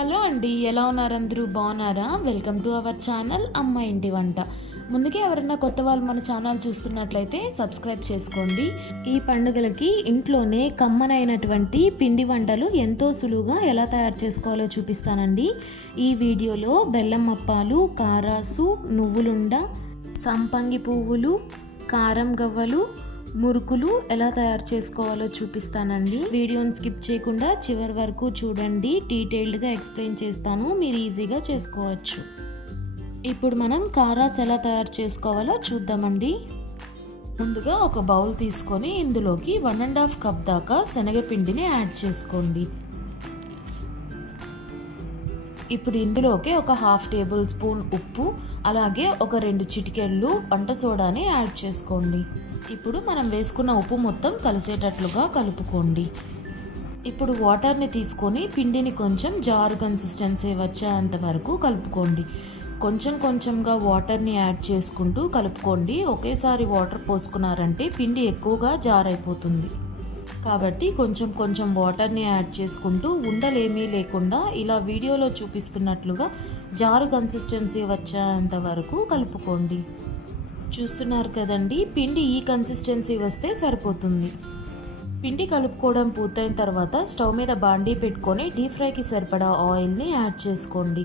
Hello అండి, ఎలా ఉన్నారు? అందరూ బాగున్నారా? వెల్కమ్ టు అవర్ ఛానల్ అమ్మ ఇంటి వంట. ముందుకే ఎవరైనా కొత్త వాళ్ళు మన ఛానల్ చూస్తున్నట్లయితే సబ్స్క్రైబ్ చేసుకోండి. ఈ పండుగలకి ఇంట్లోనే కమ్మనైనటువంటి పిండి వంటలు ఎంతో సులువుగా ఎలా తయారు చేసుకోవాలో చూపిస్తానండి. ఈ వీడియోలో బెల్లం అప్పాలు, కారాసు, నువ్వులుండ, సంపంగి పువ్వులు, కారం గవ్వలు, మురుకులు ఎలా తయారు చేసుకోవాలో చూపిస్తానండి. వీడియోని స్కిప్ చేయకుండా చివరి వరకు చూడండి. డీటెయిల్డ్గా ఎక్స్ప్లెయిన్ చేస్తాను, మీరు ఈజీగా చేసుకోవచ్చు. ఇప్పుడు మనం కారాస్ ఎలా తయారు చేసుకోవాలో చూద్దామండి. ముందుగా ఒక బౌల్ తీసుకొని ఇందులోకి 1.5 కప్ దాకా శనగపిండిని యాడ్ చేసుకోండి. ఇప్పుడు ఇందులోకి ఒక 1/2 టేబుల్ స్పూన్ ఉప్పు, అలాగే ఒక 2 చిటికెళ్ళు వంట సోడాని యాడ్ చేసుకోండి. ఇప్పుడు మనం వేసుకున్న ఉప్పు మొత్తం కలిసేటట్లుగా కలుపుకోండి. ఇప్పుడు వాటర్ని తీసుకొని పిండిని కొంచెం జారు కన్సిస్టెన్సీ వచ్చేంత వరకు కలుపుకోండి. కొంచెం కొంచెంగా వాటర్ని యాడ్ చేసుకుంటూ కలుపుకోండి. ఒకేసారి వాటర్ పోసుకున్నారంటే పిండి ఎక్కువగా జారైపోతుంది. కాబట్టి కొంచెం కొంచెం వాటర్ని యాడ్ చేసుకుంటూ ఉండలేమీ లేకుండా ఇలా వీడియోలో చూపిస్తున్నట్లుగా జారు కన్సిస్టెన్సీ వచ్చేంత వరకు కలుపుకోండి. చూస్తున్నారు కదండి, పిండి ఈ కన్సిస్టెన్సీ వస్తే సరిపోతుంది. పిండి కలుపుకోవడం పూర్తయిన తర్వాత స్టవ్ మీద బాండీ పెట్టుకొని డీప్ ఫ్రైకి సరిపడా ఆయిల్ని యాడ్ చేసుకోండి.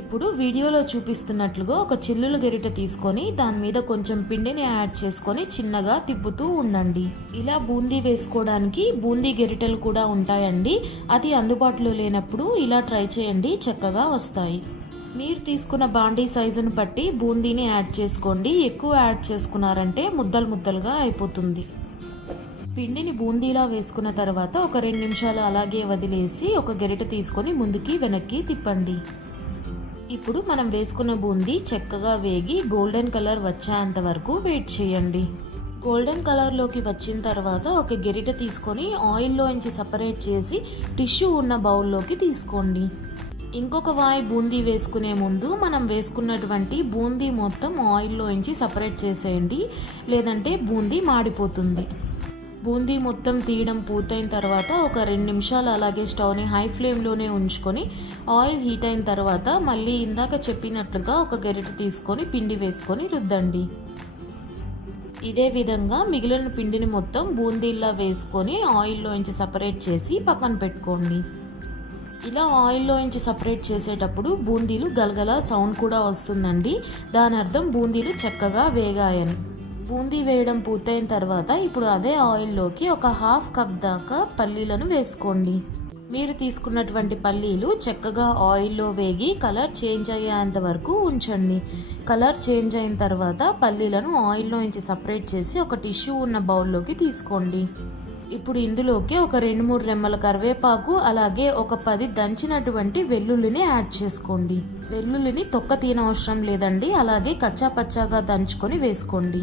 ఇప్పుడు వీడియోలో చూపిస్తున్నట్లుగా ఒక చిల్లుల గరిటె తీసుకొని దాని మీద కొంచెం పిండిని యాడ్ చేసుకొని చిన్నగా తిప్పుతూ ఉండండి. ఇలా బూందీ వేసుకోవడానికి బూందీ గరిటెలు కూడా ఉంటాయండి. అది అందుబాటులో లేనప్పుడు ఇలా ట్రై చేయండి, చక్కగా వస్తాయి. మీరు తీసుకున్న బాండీ సైజును బట్టి బూందీని యాడ్ చేసుకోండి. ఎక్కువ యాడ్ చేసుకున్నారంటే ముద్దలు ముద్దలుగా అయిపోతుంది. పిండిని బూందీలా వేసుకున్న తర్వాత ఒక 2 నిమిషాలు అలాగే వదిలేసి ఒక గరిటె తీసుకొని ముందుకి వెనక్కి తిప్పండి. ఇప్పుడు మనం వేసుకున్న బూందీ చక్కగా వేగి గోల్డెన్ కలర్ వచ్చేంత వరకు వెయిట్ చేయండి. గోల్డెన్ కలర్లోకి వచ్చిన తర్వాత ఒక గరిటె తీసుకొని ఆయిల్లోంచి సపరేట్ చేసి టిష్యూ ఉన్న బౌల్లోకి తీసుకోండి. ఇంకొక వాయి బూందీ వేసుకునే ముందు మనం వేసుకున్నటువంటి బూందీ మొత్తం ఆయిల్లోంచి సపరేట్ చేసేయండి, లేదంటే బూందీ మాడిపోతుంది. బూందీ మొత్తం తీయడం పూర్తయిన తర్వాత ఒక 2 నిమిషాలు అలాగే స్టవ్ని హై ఫ్లేమ్లోనే ఉంచుకొని ఆయిల్ హీట్ అయిన తర్వాత మళ్ళీ ఇందాక చెప్పినట్లుగా ఒక గరిటె తీసుకొని పిండి వేసుకొని రుద్దండి. ఇదే విధంగా మిగిలిన పిండిని మొత్తం బూందీలా వేసుకొని ఆయిల్లోంచి సపరేట్ చేసి పక్కన పెట్టుకోండి. ఇలా ఆయిల్లోంచి సపరేట్ చేసేటప్పుడు బూందీలు గలగల సౌండ్ కూడా వస్తుందండి. దాని అర్థం బూందీలు చక్కగా వేగాయని. బూందీ వేయడం పూర్తయిన తర్వాత ఇప్పుడు అదే ఆయిల్లోకి ఒక 1/2 కప్ దాకా పల్లీలను వేసుకోండి. మీరు తీసుకున్నటువంటి పల్లీలు చక్కగా ఆయిల్లో వేగి కలర్ చేంజ్ అయ్యేంత వరకు ఉంచండి. కలర్ చేంజ్ అయిన తర్వాత పల్లీలను ఆయిల్లోంచి సపరేట్ చేసి ఒక టిష్యూ ఉన్న బౌల్లోకి తీసుకోండి. ఇప్పుడు ఇందులోకి ఒక 2-3 రెమ్మల కరివేపాకు, అలాగే ఒక 10 దంచినటువంటి వెల్లుల్లిని యాడ్ చేసుకోండి. వెల్లుల్లిని తొక్క తీయనవసరం లేదండి, అలాగే కచ్చా పచ్చాగా దంచుకొని వేసుకోండి.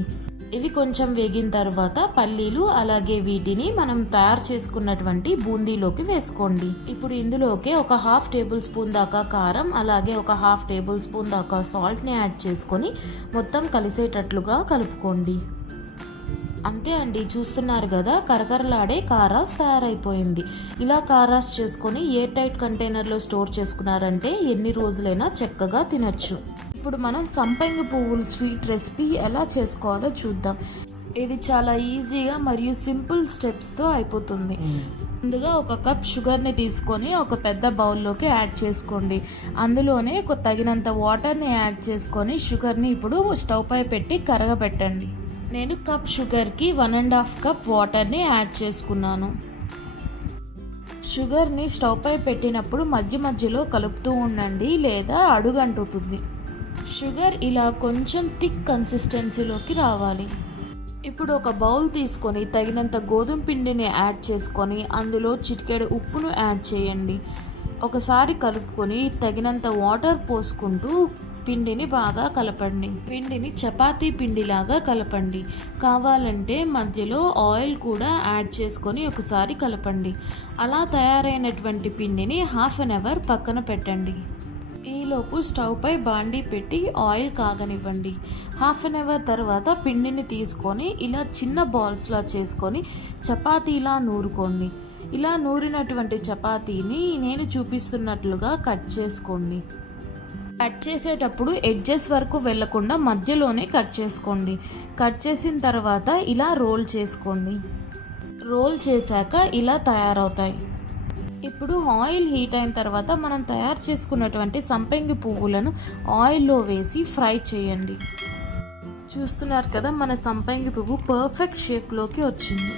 ఇవి కొంచెం వేగిన తర్వాత పల్లీలు అలాగే వీటిని మనం తయారు చేసుకున్నటువంటి బూందీలోకి వేసుకోండి. ఇప్పుడు ఇందులోకి ఒక 1/2 టేబుల్ స్పూన్ దాకా కారం, అలాగే ఒక 1/2 టేబుల్ స్పూన్ దాకా సాల్ట్ని యాడ్ చేసుకొని మొత్తం కలిసేటట్లుగా కలుపుకోండి. అంతే అండి, చూస్తున్నారు కదా, కరకరలాడే కారాస్ తయారైపోయింది. ఇలా కారాస్ చేసుకొని ఎయిర్ టైట్ కంటైనర్లో స్టోర్ చేసుకున్నారంటే ఎన్ని రోజులైనా చక్కగా తినచ్చు. ఇప్పుడు మనం సంపంగి పువ్వులు స్వీట్ రెసిపీ ఎలా చేసుకోవాలో చూద్దాం. ఇది చాలా ఈజీగా మరియు సింపుల్ స్టెప్స్తో అయిపోతుంది. ముందుగా ఒక కప్ షుగర్ని తీసుకొని ఒక పెద్ద బౌల్లోకి యాడ్ చేసుకోండి. అందులోనే తగినంత వాటర్ని యాడ్ చేసుకొని షుగర్ని ఇప్పుడు స్టవ్ పై పెట్టి కరగబెట్టండి. నేను కప్ షుగర్కి 1.5 కప్ వాటర్ని యాడ్ చేసుకున్నాను. షుగర్ని స్టవ్ పై పెట్టినప్పుడు మధ్య మధ్యలో కలుపుతూ ఉండండి, లేదా అడుగంటుతుంది. షుగర్ ఇలా కొంచెం థిక్ కన్సిస్టెన్సీలోకి రావాలి. ఇప్పుడు ఒక బౌల్ తీసుకొని తగినంత గోధుమ పిండిని యాడ్ చేసుకొని అందులో చిటికెడు ఉప్పును యాడ్ చేయండి. ఒకసారి కలుపుకొని తగినంత వాటర్ పోసుకుంటూ పిండిని బాగా కలపండి. పిండిని చపాతీ పిండిలాగా కలపండి. కావాలంటే మధ్యలో ఆయిల్ కూడా యాడ్ చేసుకొని ఒకసారి కలపండి. అలా తయారైనటువంటి పిండిని 1/2 అవర్ పక్కన పెట్టండి. ఈలోపు స్టవ్ పై బాండీ పెట్టి ఆయిల్ కాగనివ్వండి. 1/2 అవర్ తర్వాత పిండిని తీసుకొని ఇలా చిన్న బాల్స్లా చేసుకొని చపాతీలా నూరుకోండి. ఇలా నూరినటువంటి చపాతీని నేను చూపిస్తున్నట్లుగా కట్ చేసుకోండి. కట్ చేసేటప్పుడు ఎడ్జెస్ వరకు వెళ్లకుండా మధ్యలోనే కట్ చేసుకోండి. కట్ చేసిన తర్వాత ఇలా రోల్ చేసుకోండి. రోల్ చేశాక ఇలా తయారవుతాయి. ఇప్పుడు ఆయిల్ హీట్ అయిన తర్వాత మనం తయారు చేసుకున్నటువంటి సంపంగి పువ్వులను ఆయిల్లో వేసి ఫ్రై చేయండి. చూస్తున్నారు కదా, మన సంపంగి పువ్వు పర్ఫెక్ట్ షేప్లోకి వచ్చింది.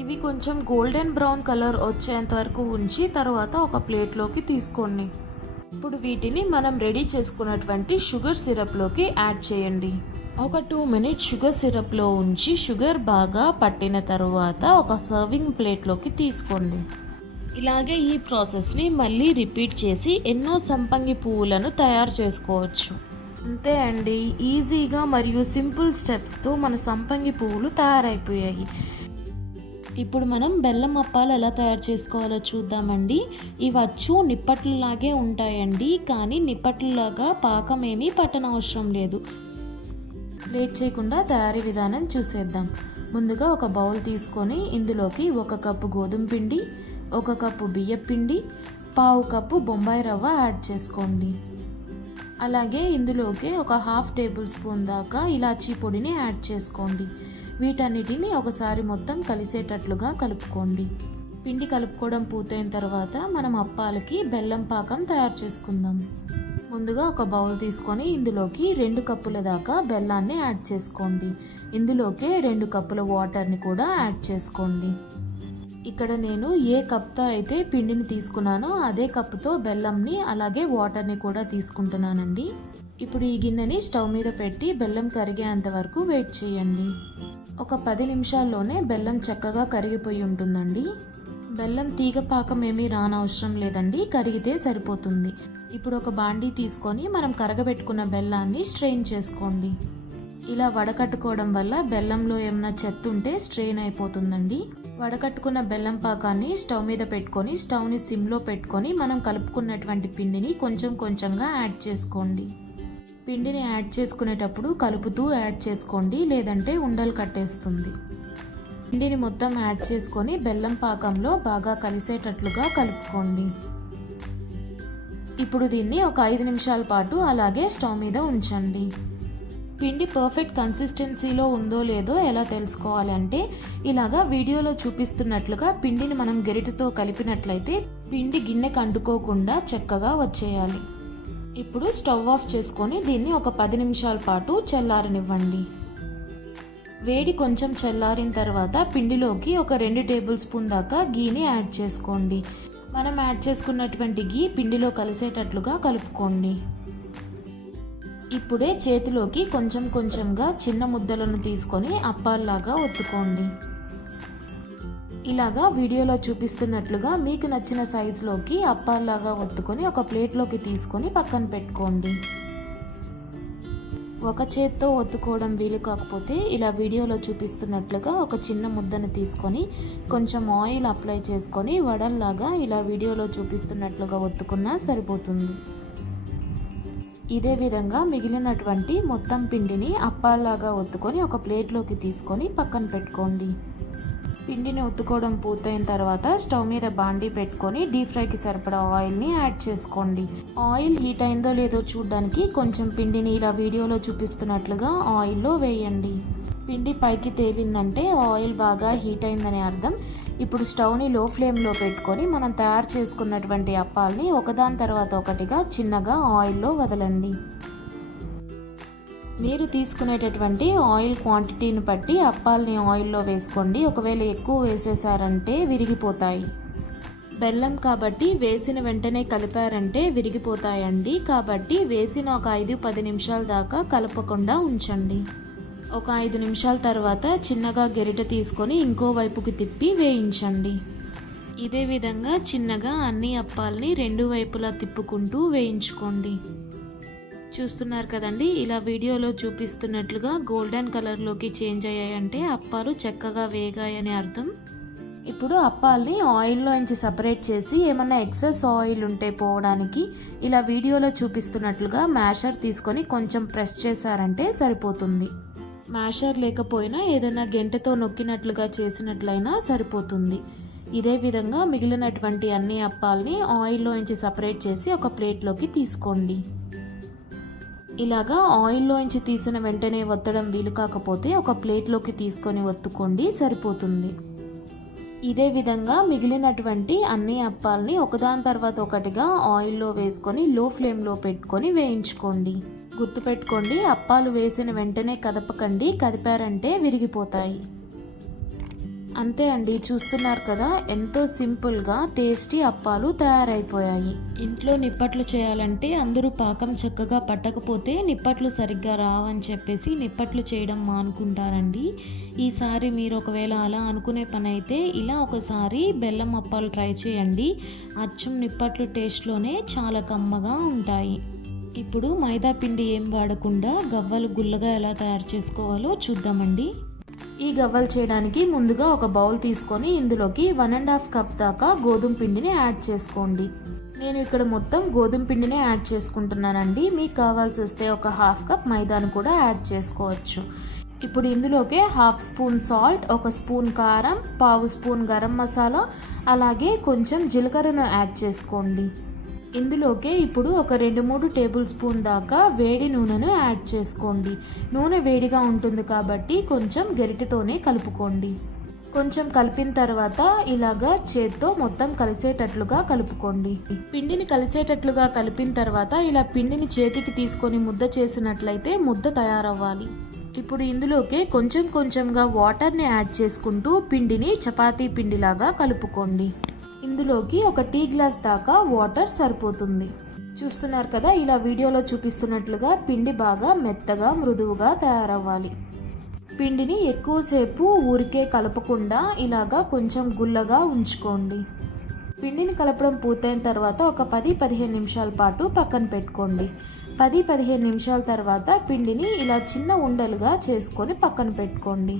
ఇవి కొంచెం గోల్డెన్ బ్రౌన్ కలర్ వచ్చేంత వరకు ఉంచి తర్వాత ఒక ప్లేట్లోకి తీసుకోండి. ఇప్పుడు వీటిని మనం రెడీ చేసుకున్నటువంటి షుగర్ సిరప్లోకి యాడ్ చేయండి. ఒక 2 మినిట్స్ షుగర్ సిరప్లో ఉంచి షుగర్ బాగా పట్టిన తర్వాత ఒక సర్వింగ్ ప్లేట్లోకి తీసుకోండి. ఇలాగే ఈ ప్రాసెస్ని మళ్ళీ రిపీట్ చేసి ఎన్నో సంపంగి పువ్వులను తయారు చేసుకోవచ్చు. అంతే అండి, ఈజీగా మరియు సింపుల్ స్టెప్స్తో మన సంపంగి పువ్వులు తయారైపోయాయి. ఇప్పుడు మనం బెల్లం అప్పాలు ఎలా తయారు చేసుకోవాలో చూద్దామండి. ఇవి అచ్చు నిప్పట్లులాగే ఉంటాయండి, కానీ నిప్పట్లులాగా పాకం ఏమీ పట్టనవసరం లేదు. లేట్ చేయకుండా తయారీ విధానం చూసేద్దాం. ముందుగా ఒక బౌల్ తీసుకొని ఇందులోకి 1 కప్పు గోధుమ పిండి, 1 కప్పు బియ్యం పిండి, 1/2 కప్పు బొంబాయి రవ్వ యాడ్ చేసుకోండి. అలాగే ఇందులోకి ఒక 1/2 టేబుల్ స్పూన్ దాకా ఇలాచీ పొడిని యాడ్ చేసుకోండి. వీటన్నిటిని ఒకసారి మొత్తం కలిసేటట్లుగా కలుపుకోండి. పిండి కలుపుకోవడం పూర్తయిన తర్వాత మనం అప్పాలకి బెల్లం పాకం తయారు చేసుకుందాం. ముందుగా ఒక బౌల్ తీసుకొని ఇందులోకి 2 కప్పుల దాకా బెల్లాన్ని యాడ్ చేసుకోండి. ఇందులోకే 2 కప్పుల వాటర్ని కూడా యాడ్ చేసుకోండి. ఇక్కడ నేను ఏ కప్తో అయితే పిండిని తీసుకున్నానో అదే కప్పుతో బెల్లంని అలాగే వాటర్ని కూడా తీసుకుంటున్నానండి. ఇప్పుడు ఈ గిన్నెని స్టవ్ మీద పెట్టి బెల్లం కరిగేంత వరకు వెయిట్ చేయండి. ఒక 10 నిమిషాల్లోనే బెల్లం చక్కగా కరిగిపోయి ఉంటుందండి. బెల్లం తీగ పాకం ఏమీ రానవసరం లేదండి, కరిగితే సరిపోతుంది. ఇప్పుడు ఒక బాండీ తీసుకొని మనం కరగబెట్టుకున్న బెల్లాన్ని స్ట్రెయిన్ చేసుకోండి. ఇలా వడకట్టుకోవడం వల్ల బెల్లంలో ఏమైనా చెత్త ఉంటే స్ట్రెయిన్ అయిపోతుందండి. వడకట్టుకున్న బెల్లం పాకాన్ని స్టవ్ మీద పెట్టుకొని స్టవ్ని సిమ్లో పెట్టుకొని మనం కలుపుకున్నటువంటి పిండిని కొంచెం కొంచెంగా యాడ్ చేసుకోండి. పిండిని యాడ్ చేసుకునేటప్పుడు కలుపుతూ యాడ్ చేసుకోండి, లేదంటే ఉండలు కట్టేస్తుంది. పిండిని మొత్తం యాడ్ చేసుకొని బెల్లం పాకంలో బాగా కలిసేటట్లుగా కలుపుకోండి. ఇప్పుడు దీన్ని ఒక 5 నిమిషాల పాటు అలాగే స్టవ్ మీద ఉంచండి. పిండి పర్ఫెక్ట్ కన్సిస్టెన్సీలో ఉందో లేదో ఎలా తెలుసుకోవాలంటే ఇలాగా వీడియోలో చూపిస్తున్నట్లుగా పిండిని మనం గరిటెతో కలిపినట్లయితే పిండి గిన్నెకు అంటుకోకుండా చక్కగా వచ్చేయాలి. ఇప్పుడు స్టవ్ ఆఫ్ చేసుకొని దీన్ని ఒక 10 నిమిషాల పాటు చల్లారనివ్వండి. వేడి కొంచెం చల్లారిన తర్వాత పిండిలోకి ఒక 2 టేబుల్ స్పూన్ దాకా గీని యాడ్ చేసుకోండి. మనం యాడ్ చేసుకున్నటువంటి గీ పిండిలో కలిసేటట్లుగా కలుపుకోండి. ఇప్పుడే చేతిలోకి కొంచెం కొంచెంగా చిన్న ముద్దలను తీసుకొని అప్పాల్లాగా ఒత్తుకోండి. ఇలాగా వీడియోలో చూపిస్తున్నట్లుగా మీకు నచ్చిన సైజులోకి అప్పాల్లాగా ఒత్తుకొని ఒక ప్లేట్లోకి తీసుకొని పక్కన పెట్టుకోండి. ఒక చేత్తో ఒత్తుకోవడం వీలు కాకపోతే ఇలా వీడియోలో చూపిస్తున్నట్లుగా ఒక చిన్న ముద్దను తీసుకొని కొంచెం ఆయిల్ అప్లై చేసుకొని వడల్లాగా ఇలా వీడియోలో చూపిస్తున్నట్లుగా ఒత్తుకున్నా సరిపోతుంది. ఇదే విధంగా మిగిలినటువంటి మొత్తం పిండిని అప్పాల్లాగా ఒత్తుకొని ఒక ప్లేట్లోకి తీసుకొని పక్కన పెట్టుకోండి. పిండిని ఒత్తుకోవడం పూర్తయిన తర్వాత స్టవ్ మీద బాండీ పెట్టుకొని డీప్ ఫ్రైకి సరిపడా ఆయిల్ని యాడ్ చేసుకోండి. ఆయిల్ హీట్ అయిందో లేదో చూడడానికి కొంచెం పిండిని ఇలా వీడియోలో చూపిస్తున్నట్లుగా ఆయిల్లో వేయండి. పిండి పైకి తేలిందంటే ఆయిల్ బాగా హీట్ అయిందని అర్థం. ఇప్పుడు స్టవ్ని లో ఫ్లేమ్లో పెట్టుకొని మనం తయారు చేసుకున్నటువంటి అప్పాలని ఒకదాని తర్వాత ఒకటిగా చిన్నగా ఆయిల్లో వదలండి. మీరు తీసుకునేటటువంటి ఆయిల్ క్వాంటిటీని బట్టి అప్పాలని ఆయిల్లో వేసుకోండి. ఒకవేళ ఎక్కువ వేసేసారంటే విరిగిపోతాయి. బెల్లం కాబట్టి వేసిన వెంటనే కలిపారంటే విరిగిపోతాయండి. కాబట్టి వేసిన ఒక 5-10 నిమిషాల దాకా కలపకుండా ఉంచండి. ఒక 5 నిమిషాల తర్వాత చిన్నగా గరిటె తీసుకొని ఇంకో వైపుకి తిప్పి వేయించండి. ఇదే విధంగా చిన్నగా అన్ని అప్పాలని 2 వైపులా తిప్పుకుంటూ వేయించుకోండి. చూస్తున్నారు కదండి, ఇలా వీడియోలో చూపిస్తున్నట్లుగా గోల్డెన్ కలర్లోకి చేంజ్ అయ్యాయంటే అప్పాలు చక్కగా వేగాయని అర్థం. ఇప్పుడు అప్పాలని ఆయిల్లోంచి సపరేట్ చేసి ఏమన్నా ఎక్సెస్ ఆయిల్ ఉంటే పోవడానికి ఇలా వీడియోలో చూపిస్తున్నట్లుగా మ్యాషర్ తీసుకొని కొంచెం ప్రెస్ చేశారంటే సరిపోతుంది. మ్యాషర్ లేకపోయినా ఏదైనా గెంటెతో నొక్కినట్లుగా చేసినట్లయినా సరిపోతుంది. ఇదే విధంగా మిగిలినటువంటి అన్ని అప్పాలని ఆయిల్లోంచి సపరేట్ చేసి ఒక ప్లేట్లోకి తీసుకోండి. ఇలాగా ఆయిల్లోంచి తీసిన వెంటనే ఒత్తడం వీలు కాకపోతే ఒక ప్లేట్లోకి తీసుకొని ఒత్తుకోండి, సరిపోతుంది. ఇదే విధంగా మిగిలినటువంటి అన్ని అప్పాలని ఒకదాని తర్వాత ఒకటిగా ఆయిల్లో వేసుకొని లో ఫ్లేమ్లో పెట్టుకొని వేయించుకోండి. గుర్తుపెట్టుకోండి, అప్పాలు వేసిన వెంటనే కదపకండి, కదిపారంటే విరిగిపోతాయి. అంతే అండి, చూస్తున్నారు కదా ఎంతో సింపుల్గా టేస్టీ అప్పాలు తయారైపోయాయి. ఇంట్లో నిప్పట్లు చేయాలంటే అందరూ పాకం చక్కగా పట్టకపోతే నిప్పట్లు సరిగ్గా రావని చెప్పేసి నిప్పట్లు చేయడం మానుకుంటారండి. ఈసారి మీరు ఒకవేళ అలా అనుకునే పని అయితే ఇలా ఒకసారి బెల్లం అప్పాలు ట్రై చేయండి. అచ్చం నిప్పట్లు టేస్ట్లోనే చాలా కమ్మగా ఉంటాయి. ఇప్పుడు మైదా పిండి ఏం వాడకుండా గవ్వలు గుల్లగా ఎలా తయారు చేసుకోవాలో చూద్దామండి. ఈ గవ్వలు చేయడానికి ముందుగా ఒక బౌల్ తీసుకొని ఇందులోకి 1.5 కప్ దాకా గోధుమ పిండిని యాడ్ చేసుకోండి. నేను ఇక్కడ మొత్తం గోధుమ పిండినే యాడ్ చేసుకుంటున్నానండి. మీకు కావాల్సి వస్తే ఒక 1/2 కప్ మైదాను కూడా యాడ్ చేసుకోవచ్చు. ఇప్పుడు ఇందులోకి 1/2 స్పూన్ సాల్ట్, 1 స్పూన్ కారం, 1/2 స్పూన్ గరం మసాలా, అలాగే కొంచెం జీలకర్రను యాడ్ చేసుకోండి. ఇందులోకే ఇప్పుడు ఒక 2-3 టేబుల్ స్పూన్ దాకా వేడి నూనెను యాడ్ చేసుకోండి. నూనె వేడిగా ఉంటుంది కాబట్టి కొంచెం గరిటెతోనే కలుపుకోండి. కొంచెం కలిపిన తర్వాత ఇలాగా చేత్తో మొత్తం కలిసేటట్లుగా కలుపుకోండి. పిండిని కలిసేటట్లుగా కలిపిన తర్వాత ఇలా పిండిని చేతికి తీసుకొని ముద్ద చేసినట్లయితే ముద్ద తయారవ్వాలి. ఇప్పుడు ఇందులోకే కొంచెం కొంచెంగా వాటర్ని యాడ్ చేసుకుంటూ పిండిని చపాతీ పిండిలాగా కలుపుకోండి. ఇందులోకి ఒక టీ గ్లాస్ దాకా వాటర్ సరిపోతుంది. చూస్తున్నారు కదా, ఇలా వీడియోలో చూపిస్తున్నట్లుగా పిండి బాగా మెత్తగా మృదువుగా తయారవ్వాలి. పిండిని ఎక్కువసేపు ఊరికే కలపకుండా ఇలాగా కొంచెం గుల్లగా ఉంచుకోండి. పిండిని కలపడం పూర్తయిన తర్వాత ఒక 10-15 నిమిషాల పాటు పక్కన పెట్టుకోండి. 10-15 నిమిషాల తర్వాత పిండిని ఇలా చిన్న ఉండలుగా చేసుకొని పక్కన పెట్టుకోండి.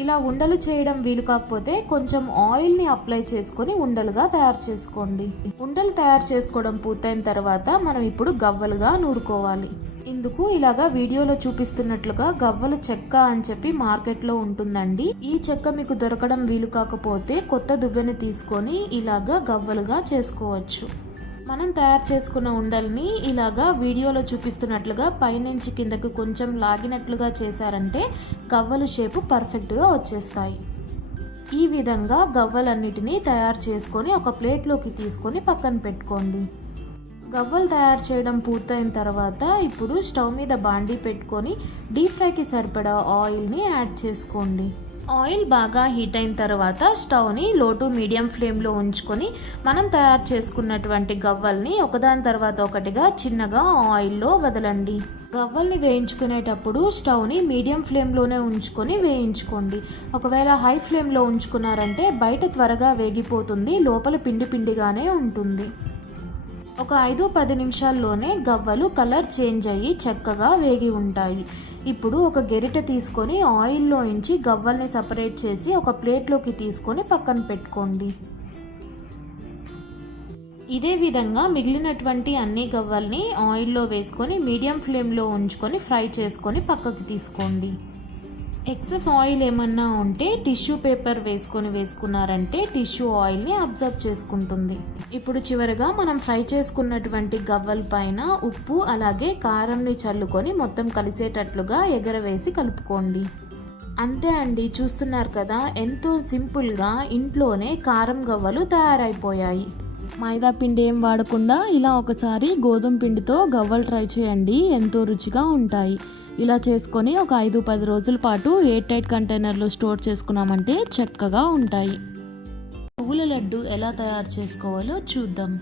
ఇలా ఉండలు చేయడం వీలు కాకపోతే కొంచెం ఆయిల్ని అప్లై చేసుకొని ఉండలుగా తయారు చేసుకోండి. ఉండలు తయారు చేసుకోవడం పూర్తయిన తర్వాత మనం ఇప్పుడు గవ్వలుగా నూరుకోవాలి. ఇందుకు ఇలాగా వీడియోలో చూపిస్తున్నట్లుగా గవ్వలు చెక్క అని చెప్పి మార్కెట్లో ఉంటుందండి. ఈ చెక్క మీకు దొరకడం వీలు కాకపోతే కొత్త దువ్వెని తీసుకొని ఇలాగా గవ్వలుగా చేసుకోవచ్చు. మనం తయారు చేసుకున్న ఉండల్ని ఇలాగా వీడియోలో చూపిస్తున్నట్లుగా పైనుంచి కిందకు కొంచెం లాగినట్లుగా చేశారంటే గవ్వలు షేపు పర్ఫెక్ట్గా వచ్చేస్తాయి. ఈ విధంగా గవ్వలన్నిటినీ తయారు చేసుకొని ఒక ప్లేట్లోకి తీసుకొని పక్కన పెట్టుకోండి. గవ్వలు తయారు చేయడం పూర్తయిన తర్వాత ఇప్పుడు స్టవ్ మీద బాండీ పెట్టుకొని డీప్ ఫ్రైకి సరిపడా ఆయిల్ని యాడ్ చేసుకోండి. ఆయిల్ బాగా హీట్ అయిన తర్వాత స్టవ్ని లో టు మీడియం ఫ్లేమ్లో ఉంచుకొని మనం తయారు చేసుకున్నటువంటి గవ్వల్ని ఒకదాని తర్వాత ఒకటిగా చిన్నగా ఆయిల్లో వదలండి. గవ్వల్ని వేయించుకునేటప్పుడు స్టవ్ని మీడియం ఫ్లేమ్లోనే ఉంచుకొని వేయించుకోండి. ఒకవేళ హై ఫ్లేమ్లో ఉంచుకున్నారంటే బయట త్వరగా వేగిపోతుంది, లోపల పిండి పిండిగానే ఉంటుంది. ఒక 5-10 నిమిషాల్లోనే గవ్వలు కలర్ చేంజ్ అయ్యి చక్కగా వేగి ఉంటాయి. ఇప్పుడు ఒక గెరిటె తీసుకొని ఆయిల్లోంచి గవ్వల్ని సపరేట్ చేసి ఒక ప్లేట్లోకి తీసుకొని పక్కన పెట్టుకోండి. ఇదే విధంగా మిగిలినటువంటి అన్ని గవ్వల్ని ఆయిల్లో వేసుకొని మీడియం ఫ్లేమ్లో ఉంచుకొని ఫ్రై చేసుకొని పక్కకి తీసుకోండి. ఎక్సెస్ ఆయిల్ ఏమన్నా ఉంటే టిష్యూ పేపర్ వేసుకున్నారంటే టిష్యూ ఆయిల్ని అబ్జర్వ్ చేసుకుంటుంది. ఇప్పుడు చివరగా మనం ఫ్రై చేసుకున్నటువంటి గవ్వల పైన ఉప్పు అలాగే కారంని చల్లుకొని మొత్తం కలిసేటట్లుగా ఎగరవేసి కలుపుకోండి. అంతే అండి, చూస్తున్నారు కదా ఎంతో సింపుల్గా ఇంట్లోనే కారం గవ్వలు తయారైపోయాయి. మైదా పిండి ఏం వాడకుండా ఇలా ఒకసారి గోధుమ పిండితో గవ్వలు ట్రై చేయండి, ఎంతో రుచిగా ఉంటాయి. ఇలా చేసుకొని ఒక 5-10 రోజుల పాటు ఎయిర్ టైట్ కంటైనర్లో స్టోర్ చేసుకున్నామంటే చక్కగా ఉంటాయి. పువ్వుల లడ్డు ఎలా తయారు చేసుకోవాలో చూద్దాం.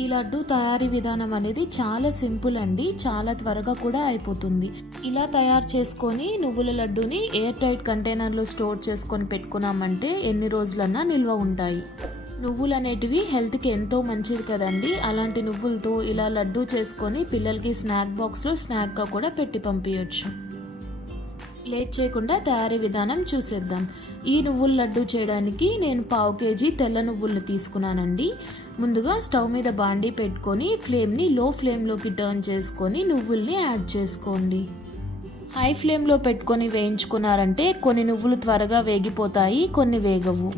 ఈ లడ్డు తయారీ విధానం అనేది చాలా సింపుల్ అండి, చాలా త్వరగా కూడా అయిపోతుంది. ఇలా తయారు చేసుకొని నువ్వుల లడ్డుని ఎయిర్ టైట్ కంటైనర్లో స్టోర్ చేసుకొని పెట్టుకున్నామంటే ఎన్ని రోజులన్నా నిల్వ ఉంటాయి. నువ్వులు అనేటివి హెల్త్కి ఎంతో మంచిది కదండి. అలాంటి నువ్వులతో ఇలా లడ్డు చేసుకొని పిల్లలకి స్నాక్ బాక్స్లో స్నాక్గా కూడా పెట్టి పంపించవచ్చు. లేట్ చేయకుండా తయారీ విధానం చూసేద్దాం. ఈ నువ్వుల లడ్డు చేయడానికి నేను 1/2 కేజీ తెల్ల నువ్వులను తీసుకున్నానండి. ముందుగా స్టవ్ మీద బాండీ పెట్టుకొని ఫ్లేమ్ని లో ఫ్లేమ్లోకి టర్న్ చేసుకొని నువ్వుల్ని యాడ్ చేసుకోండి. హై ఫ్లేమ్లో పెట్టుకొని వేయించుకున్నారంటే కొన్ని నువ్వులు త్వరగా వేగిపోతాయి, కొన్ని వేగవు.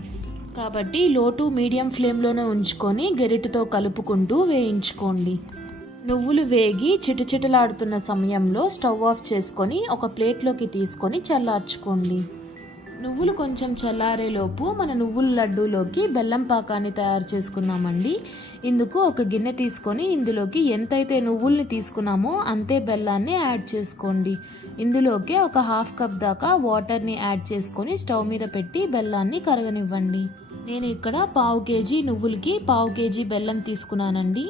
కాబట్టి లో టు మీడియం ఫ్లేమ్లోనే ఉంచుకొని గరిటెతో కలుపుకుంటూ వేయించుకోండి. నువ్వులు వేగి చిటచిటలాడుతున్న సమయంలో స్టవ్ ఆఫ్ చేసుకొని ఒక ప్లేట్లోకి తీసుకొని చల్లార్చుకోండి. నువ్వులు కొంచెం చల్లారేలోపు మన నువ్వుల లడ్డూలోకి బెల్లం పాకాన్ని తయారు చేసుకుందామండి. ఇందుకు ఒక గిన్నె తీసుకొని ఇందులోకి ఎంతైతే నువ్వుల్ని తీసుకున్నామో అంతే బెల్లాన్ని యాడ్ చేసుకోండి. ఇందులోకి ఒక హాఫ్ కప్ దాకా వాటర్ని యాడ్ చేసుకొని స్టవ్ మీద పెట్టి బెల్లాన్ని కరగనివ్వండి. నేను ఇక్కడ 1/2 kg నువ్వులకి 1/2 kg బెల్లం తీసుకున్నానండి.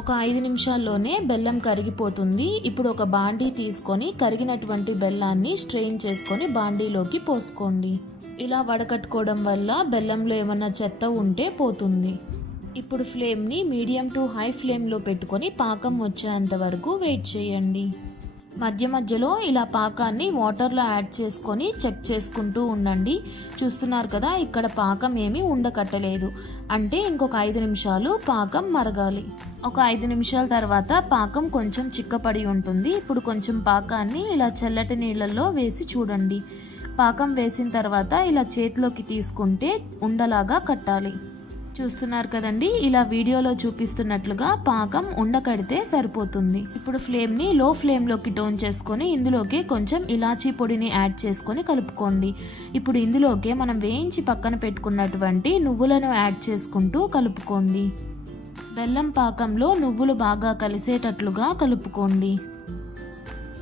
ఒక 5 నిమిషాల్లోనే బెల్లం కరిగిపోతుంది. ఇప్పుడు ఒక బాండీ తీసుకొని కరిగినటువంటి బెల్లాన్ని స్ట్రెయిన్ చేసుకొని బాండీలోకి పోసుకోండి. ఇలా వడకట్టుకోవడం వల్ల బెల్లంలో ఏమన్నా చెత్త ఉంటే పోతుంది. ఇప్పుడు ఫ్లేమ్ని మీడియం టు హై ఫ్లేమ్లో పెట్టుకొని పాకం వచ్చేంత వరకు వెయిట్ చేయండి. మధ్య మధ్యలో ఇలా పాకాన్ని వాటర్లో యాడ్ చేసుకొని చెక్ చేసుకుంటూ ఉండండి. చూస్తున్నారు కదా, ఇక్కడ పాకం ఏమీ ఉండకట్టలేదు. అంటే ఇంకొక 5 నిమిషాలు పాకం మరగాలి. ఒక 5 నిమిషాల తర్వాత పాకం కొంచెం చిక్కపడి ఉంటుంది. ఇప్పుడు కొంచెం పాకాన్ని ఇలా చల్లటి నీళ్ళల్లో వేసి చూడండి. పాకం వేసిన తర్వాత ఇలా చేతిలోకి తీసుకుంటే ఉండలాగా కట్టాలి. చూస్తున్నారు కదండి, ఇలా వీడియోలో చూపిస్తున్నట్లుగా పాకం ఉండకడితే సరిపోతుంది. ఇప్పుడు ఫ్లేమ్ని లో ఫ్లేమ్లోకి టోన్ చేసుకొని ఇందులోకి కొంచెం ఇలాచీ పొడిని యాడ్ చేసుకొని కలుపుకోండి. ఇప్పుడు ఇందులోకి మనం వేయించి పక్కన పెట్టుకున్నటువంటి నువ్వులను యాడ్ చేసుకుంటూ కలుపుకోండి. బెల్లం పాకంలో నువ్వులు బాగా కలిసేటట్లుగా కలుపుకోండి.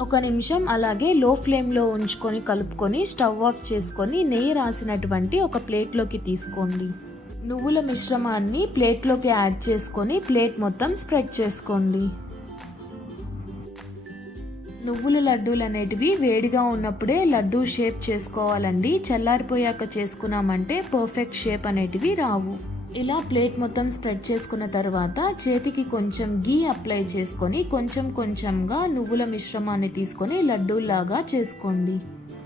ఒక నిమిషం అలాగే లో ఫ్లేమ్లో ఉంచుకొని కలుపుకొని స్టవ్ ఆఫ్ చేసుకొని నెయ్యి రాసినటువంటి ఒక ప్లేట్లోకి తీసుకోండి. నువ్వుల మిశ్రమాన్ని ప్లేట్లోకి యాడ్ చేసుకొని ప్లేట్ మొత్తం స్ప్రెడ్ చేసుకోండి. నువ్వుల లడ్డూలు అనేటివి వేడిగా ఉన్నప్పుడే లడ్డూ షేప్ చేసుకోవాలండి. చల్లారిపోయాక చేసుకున్నామంటే పర్ఫెక్ట్ షేప్ అనేటివి రావు. ఇలా ప్లేట్ మొత్తం స్ప్రెడ్ చేసుకున్న తర్వాత చేతికి కొంచెం గీ అప్లై చేసుకొని కొంచెం కొంచెంగా నువ్వుల మిశ్రమాన్ని తీసుకొని లడ్డూల్లాగా చేసుకోండి.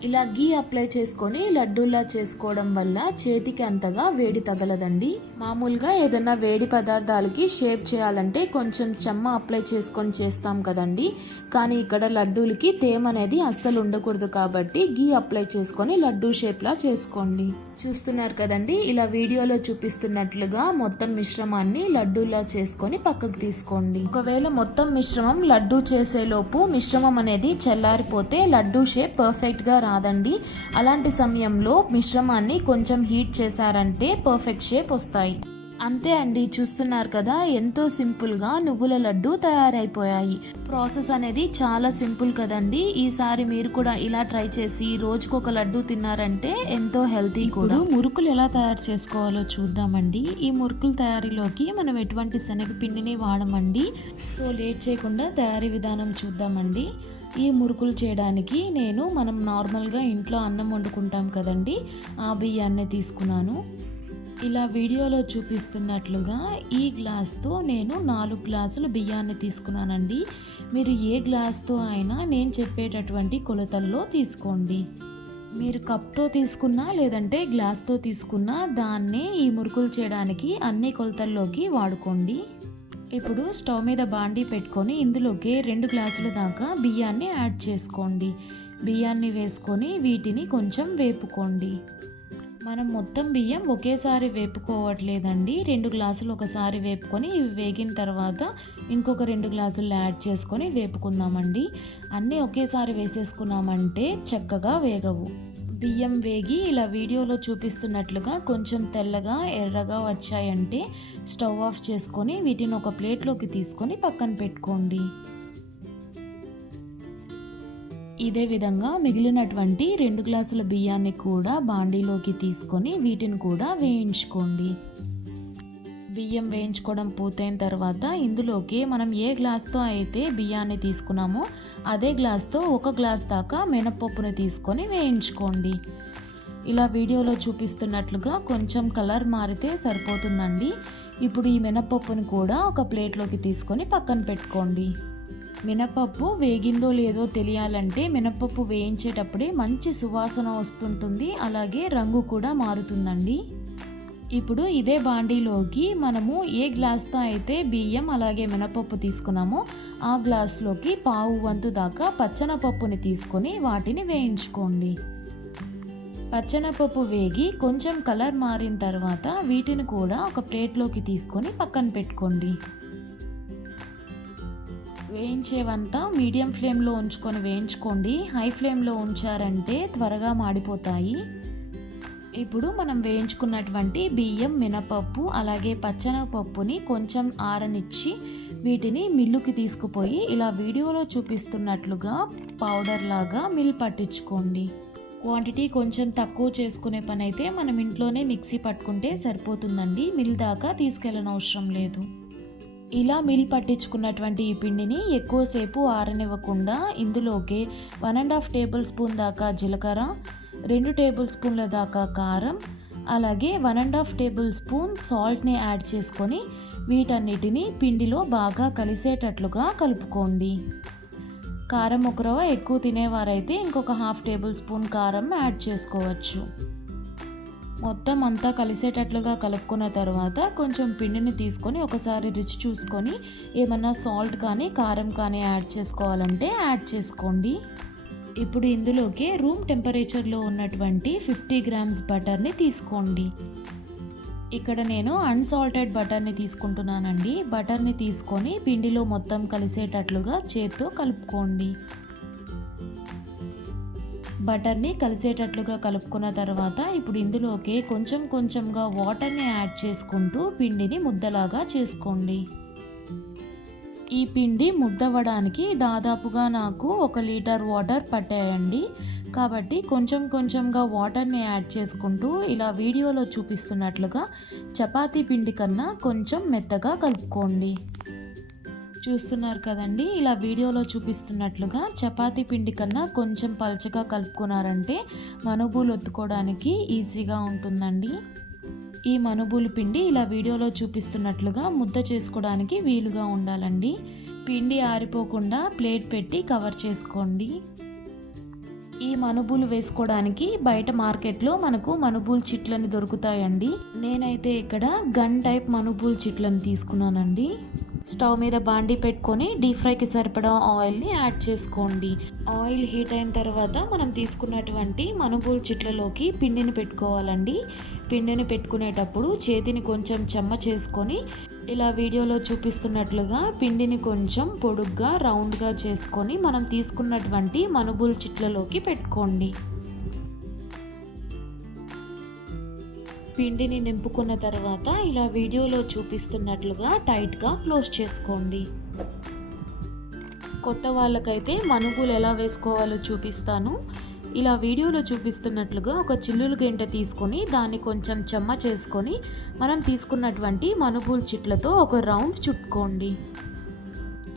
ఇలా గీ అప్లై చేసుకొని లడ్డూలా చేసుకోవడం వల్ల చేతికి అంతగా వేడి తగలదండి. మామూలుగా ఏదైనా వేడి పదార్థాలకి షేప్ చేయాలంటే కొంచెం చెమ్మ అప్లై చేసుకొని చేస్తాం కదండి. కానీ ఇక్కడ లడ్డూలకి తేమ అనేది అస్సలు ఉండకూడదు కాబట్టి గీ అప్లై చేసుకొని లడ్డూ షేప్లా చేసుకోండి. చూస్తున్నారు కదండి, ఇలా వీడియోలో చూపిస్తున్నట్లుగా మొత్తం మిశ్రమాన్ని లడ్డూలా చేసుకొని పక్కకు తీసుకోండి. ఒకవేళ మొత్తం మిశ్రమం లడ్డూ చేసేలోపు మిశ్రమం అనేది చల్లారిపోతే లడ్డూ షేప్ పర్ఫెక్ట్గా రాదండి. అలాంటి సమయంలో మిశ్రమాన్ని కొంచెం హీట్ చేశారంటే పర్ఫెక్ట్ షేప్ వస్తాయి. అంతే అండి, చూస్తున్నారు కదా, ఎంతో సింపుల్గా నువ్వుల లడ్డు తయారైపోయాయి. ప్రాసెస్ అనేది చాలా సింపుల్ కదండి. ఈసారి మీరు కూడా ఇలా ట్రై చేసి రోజుకొక లడ్డు తిన్నారంటే ఎంతో హెల్తీ కూడా. మురుకులు ఎలా తయారు చేసుకోవాలో చూద్దామండి. ఈ మురుకుల తయారీలోకి మనం ఎటువంటి శనగపిండిని వాడమండి. సో లేట్ చేయకుండా తయారీ విధానం చూద్దామండి. ఈ మురుకులు చేయడానికి మనం నార్మల్గా ఇంట్లో అన్నం వండుకుంటాం కదండి, ఆ బియ్యాన్ని తీసుకున్నాను. ఇలా వీడియోలో చూపిస్తున్నట్లుగా ఈ గ్లాస్తో నేను 4 గ్లాసులు బియ్యాన్ని తీసుకున్నానండి. మీరు ఏ గ్లాస్తో అయినా నేను చెప్పేటటువంటి కొలతల్లో తీసుకోండి. మీరు కప్తో తీసుకున్నా లేదంటే గ్లాస్తో తీసుకున్నా దాన్నే ఈ మురుకులు చేయడానికి అన్ని కొలతల్లోకి వాడుకోండి. ఇప్పుడు స్టవ్ మీద బాండీ పెట్టుకొని ఇందులోకి 2 గ్లాసుల దాకా బియ్యాన్ని యాడ్ చేసుకోండి. బియ్యాన్ని వేసుకొని వీటిని కొంచెం వేపుకోండి. మనం మొత్తం బియ్యం ఒకేసారి వేపుకోవట్లేదండి. 2 గ్లాసులు ఒకసారి వేపుకొని ఇవి వేగిన తర్వాత ఇంకొక 2 గ్లాసులు యాడ్ చేసుకొని వేపుకుందామండి. అన్నీ ఒకేసారి వేసేసుకున్నామంటే చక్కగా వేగవు. బియ్యం వేగి ఇలా వీడియోలో చూపిస్తున్నట్లుగా కొంచెం తెల్లగా ఎర్రగా వచ్చాయంటే స్టవ్ ఆఫ్ చేసుకొని వీటిని ఒక ప్లేట్లోకి తీసుకొని పక్కన పెట్టుకోండి. ఇదే విధంగా మిగిలినటువంటి 2 గ్లాసుల బియ్యాన్ని కూడా బాండీలోకి తీసుకొని వీటిని కూడా వేయించుకోండి. బియ్యం వేయించుకోవడం పూర్తయిన తర్వాత ఇందులోకి మనం ఏ గ్లాస్తో అయితే బియ్యాన్ని తీసుకున్నామో అదే గ్లాస్తో 1 గ్లాస్ దాకా మినపప్పుని తీసుకొని వేయించుకోండి. ఇలా వీడియోలో చూపిస్తున్నట్లుగా కొంచెం కలర్ మారితే సరిపోతుందండి. ఇప్పుడు ఈ మినపప్పుని కూడా ఒక ప్లేట్లోకి తీసుకొని పక్కన పెట్టుకోండి. మినపప్పు వేగిందో లేదో తెలియాలంటే మినపప్పు వేయించేటప్పుడే మంచి సువాసన వస్తుంటుంది, అలాగే రంగు కూడా మారుతుందండి. ఇప్పుడు ఇదే బాండీలోకి మనము ఏ గ్లాస్తో అయితే బియ్యం అలాగే మినపప్పు తీసుకున్నామో ఆ గ్లాస్లోకి 1/2 వంతు దాకా పచ్చనపప్పుని తీసుకొని వాటిని వేయించుకోండి. పచ్చెనపప్పు వేగి కొంచెం కలర్ మారిన తర్వాత వీటిని కూడా ఒక ప్లేట్లోకి తీసుకొని పక్కన పెట్టుకోండి. వేయించేవంతా మీడియం ఫ్లేమ్లో ఉంచుకొని వేయించుకోండి. హై ఫ్లేమ్లో ఉంచారంటే త్వరగా మాడిపోతాయి. ఇప్పుడు మనం వేయించుకున్నటువంటి బియ్యం, మినపప్పు అలాగే పచ్చెనపప్పుని కొంచెం ఆరనిచ్చి వీటిని మిల్లుకి తీసుకుపోయి ఇలా వీడియోలో చూపిస్తున్నట్లుగా పౌడర్ లాగా మిల్ పట్టించుకోండి. క్వాంటిటీ కొంచెం తక్కువ చేసుకునే పని అయితే మనం ఇంట్లోనే మిక్సీ పట్టుకుంటే సరిపోతుందండి. మిల్ దాకా తీసుకెళ్ళనవసరం లేదు. ఇలా మిల్ పట్టించుకున్నటువంటి ఈ పిండిని ఎక్కువసేపు ఆరనివ్వకుండా ఇందులోకి 1.5 టేబుల్ స్పూన్ దాకా జీలకర్ర, 2 టేబుల్ స్పూన్ల దాకా కారం అలాగే 1.5 టేబుల్ స్పూన్ సాల్ట్ని యాడ్ చేసుకొని వీటన్నిటిని పిండిలో బాగా కలిసేటట్లుగా కలుపుకోండి. కారం ఒక రవ్వ ఎక్కువ తినేవారైతే ఇంకొక 1/2 టేబుల్ స్పూన్ కారం యాడ్ చేసుకోవచ్చు. మొత్తం అంతా కలిసేటట్లుగా కలుపుకున్న తర్వాత కొంచెం పిండిని తీసుకొని ఒకసారి రుచి చూసుకొని ఏమన్నా సాల్ట్ కానీ కారం కానీ యాడ్ చేసుకోవాలంటే యాడ్ చేసుకోండి. ఇప్పుడు ఇందులోకి రూమ్ టెంపరేచర్లో ఉన్నటువంటి 50 గ్రామ్స్ బటర్ని తీసుకోండి. ఇక్కడ నేను అన్సాల్టెడ్ బటర్ని తీసుకుంటున్నానండి. బటర్ని తీసుకొని పిండిలో మొత్తం కలిసేటట్లుగా చేత్తో కలుపుకోండి. బటర్ని కలిసేటట్లుగా కలుపుకున్న తర్వాత ఇప్పుడు ఇందులోకి కొంచెం కొంచెంగా వాటర్ని యాడ్ చేసుకుంటూ పిండిని ముద్దలాగా చేసుకోండి. ఈ పిండి ముద్దవడానికి దాదాపుగా నాకు 1 లీటర్ వాటర్ పట్టాయండి. కాబట్టి కొంచెం కొంచెంగా వాటర్ని యాడ్ చేసుకుంటూ ఇలా వీడియోలో చూపిస్తున్నట్లుగా చపాతీ పిండి కన్నా కొంచెం మెత్తగా కలుపుకోండి. చూస్తున్నారు కదండి, ఇలా వీడియోలో చూపిస్తున్నట్లుగా చపాతీ పిండి కన్నా కొంచెం పల్చగా కలుపుకున్నారంటే మనుబులు ఒత్తుకోవడానికి ఈజీగా ఉంటుందండి. ఈ మనుబులు పిండి ఇలా వీడియోలో చూపిస్తున్నట్లుగా ముద్ద చేసుకోవడానికి వీలుగా ఉండాలండి. పిండి ఆరిపోకుండా ప్లేట్ పెట్టి కవర్ చేసుకోండి. ఈ మనుబులు వేసుకోవడానికి బయట మార్కెట్లో మనకు మనుబుల్ చిట్లని దొరుకుతాయండి. నేనైతే ఇక్కడ గన్ టైప్ మనుబుల్ చిట్లని తీసుకున్నానండి. స్టవ్ మీద బాండీ పెట్టుకొని డీప్ ఫ్రైకి సరిపడా ఆయిల్ని యాడ్ చేసుకోండి. ఆయిల్ హీట్ అయిన తర్వాత మనం తీసుకున్నటువంటి మనుబుల్ చిట్లలోకి పిండిని పెట్టుకోవాలండి. పిండిని పెట్టుకునేటప్పుడు చేతిని కొంచెం చెమ్మ చేసుకొని ఇలా వీడియోలో చూపిస్తున్నట్లుగా పిండిని కొంచెం పొడుగ్గా రౌండ్గా చేసుకొని మనం తీసుకున్నటువంటి మనుబుల్ చిట్లలోకి పెట్టుకోండి. పిండిని నింపుకున్న తర్వాత ఇలా వీడియోలో చూపిస్తున్నట్లుగా టైట్గా క్లోజ్ చేసుకోండి. కొత్త వాళ్ళకైతే మనుబులు ఎలా వేసుకోవాలో చూపిస్తాను. ఇలా వీడియోలో చూపిస్తున్నట్లుగా ఒక చిల్లులు గెంటె తీసుకొని దాన్ని కొంచెం చెమ్మ చేసుకొని మనం తీసుకున్నటువంటి మనుబుల్ చిట్లతో ఒక రౌండ్ చుట్టుకోండి.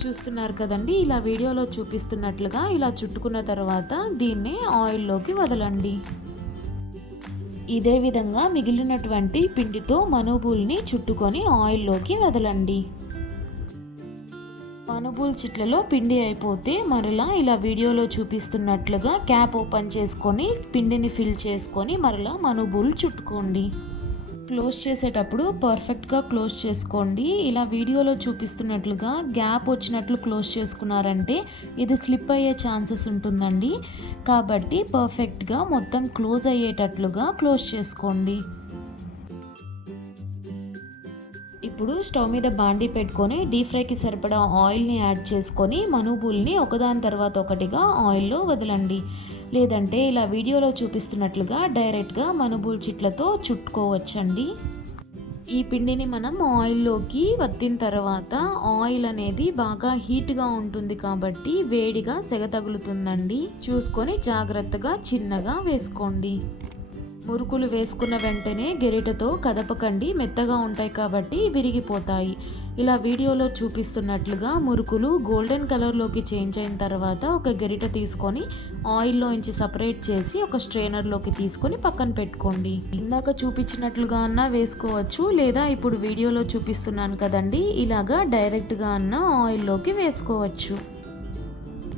చూస్తున్నారు కదండి, ఇలా వీడియోలో చూపిస్తున్నట్లుగా ఇలా చుట్టుకున్న తర్వాత దీన్ని ఆయిల్లోకి వదలండి. ఇదే విధంగా మిగిలినటువంటి పిండితో మనుబుల్ని చుట్టుకొని ఆయిల్లోకి వదలండి. మనుబుల్ చిట్లలో పిండి అయిపోతే మరలా ఇలా వీడియోలో చూపిస్తున్నట్లుగా క్యాప్ ఓపెన్ చేసుకొని పిండిని ఫిల్ చేసుకొని మరలా మనుబుల్ చుట్టుకోండి. క్లోజ్ చేసేటప్పుడు పర్ఫెక్ట్గా క్లోజ్ చేసుకోండి. ఇలా వీడియోలో చూపిస్తున్నట్లుగా గ్యాప్ వచ్చినట్లు క్లోజ్ చేసుకున్నారంటే ఇది స్లిప్ అయ్యే ఛాన్సెస్ ఉంటుందండి. కాబట్టి పర్ఫెక్ట్గా మొత్తం క్లోజ్ అయ్యేటట్లుగా క్లోజ్ చేసుకోండి. ఇప్పుడు స్టవ్ మీద బాండీ పెట్టుకొని డీప్ ఫ్రైకి సరిపడా ఆయిల్ని యాడ్ చేసుకొని మనుబుల్ని ఒకదాని తర్వాత ఒకటిగా ఆయిల్లో వదలండి. లేదంటే ఇలా వీడియోలో చూపిస్తున్నట్లుగా డైరెక్ట్గా మనుబుల్ చిట్లతో చుట్టుకోవచ్చండి. ఈ పిండిని మనం ఆయిల్లోకి వత్తిన తర్వాత ఆయిల్ అనేది బాగా హీట్గా ఉంటుంది కాబట్టి వేడిగా సెగ తగులుతుందండి. చూసుకొని జాగ్రత్తగా చిన్నగా వేసుకోండి. మురుకులు వేసుకున్న వెంటనే గెరిటతో కదపకండి, మెత్తగా ఉంటాయి కాబట్టి విరిగిపోతాయి. ఇలా వీడియోలో చూపిస్తున్నట్లుగా మురుకులు గోల్డెన్ కలర్లోకి చేంజ్ అయిన తర్వాత ఒక గెరిట తీసుకొని ఆయిల్లోంచి సపరేట్ చేసి ఒక స్ట్రైనర్లోకి తీసుకొని పక్కన పెట్టుకోండి. ఇందాక చూపించినట్లుగా అన్నా వేసుకోవచ్చు, లేదా ఇప్పుడు వీడియోలో చూపిస్తున్నాను కదండి ఇలాగా డైరెక్ట్గా అన్నా ఆయిల్లోకి వేసుకోవచ్చు.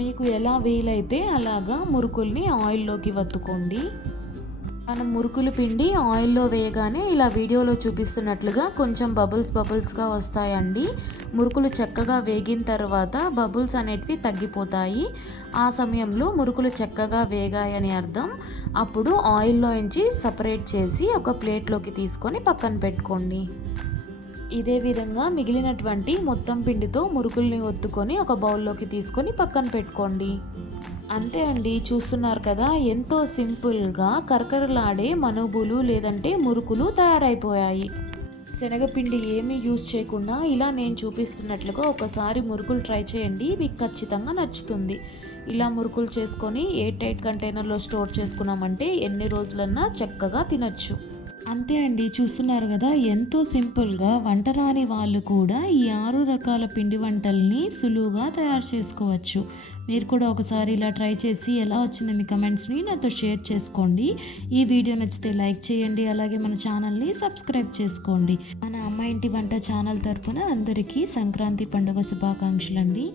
మీకు ఎలా వీలైతే అలాగా మురుకుల్ని ఆయిల్లోకి వత్తుకోండి. మనం మురుకులు పిండి ఆయిల్లో వేయగానే ఇలా వీడియోలో చూపిస్తున్నట్లుగా కొంచెం బబుల్స్గా వస్తాయండి. మురుకులు చక్కగా వేగిన తర్వాత బబుల్స్ అనేటివి తగ్గిపోతాయి. ఆ సమయంలో మురుకులు చక్కగా వేగాయని అర్థం. అప్పుడు ఆయిల్లో నుంచి సపరేట్ చేసి ఒక ప్లేట్లోకి తీసుకొని పక్కన పెట్టుకోండి. ఇదే విధంగా మిగిలినటువంటి మొత్తం పిండితో మురుకుల్ని ఒత్తుకొని ఒక బౌల్లోకి తీసుకొని పక్కన పెట్టుకోండి. అంతే అండి, చూస్తున్నారు కదా, ఎంతో సింపుల్గా కరకరలాడే మనుబులు లేదంటే మురుకులు తయారైపోయాయి. శనగపిండి ఏమీ యూజ్ చేయకుండా ఇలా నేను చూపిస్తున్నట్లుగా ఒకసారి మురుకులు ట్రై చేయండి, మీకు ఖచ్చితంగా నచ్చుతుంది. ఇలా మురుకులు చేసుకొని ఎయిర్ టైట్ కంటైనర్లో స్టోర్ చేసుకున్నామంటే ఎన్ని రోజులన్నా చక్కగా తినచ్చు. అంతే అండి, చూస్తున్నారు కదా, ఎంతో సింపుల్గా వంట రాని వాళ్ళు కూడా ఈ 6 రకాల పిండి వంటల్ని సులువుగా తయారు చేసుకోవచ్చు. మీరు కూడా ఒకసారి ఇలా ట్రై చేసి ఎలా వచ్చిందో మీ కమెంట్స్ని నాతో షేర్ చేసుకోండి. ఈ వీడియో నచ్చితే లైక్ చేయండి, అలాగే మన ఛానల్ని సబ్స్క్రైబ్ చేసుకోండి. మన అమ్మ ఇంటి వంట ఛానల్ తరఫున అందరికీ సంక్రాంతి పండుగ శుభాకాంక్షలు అండి.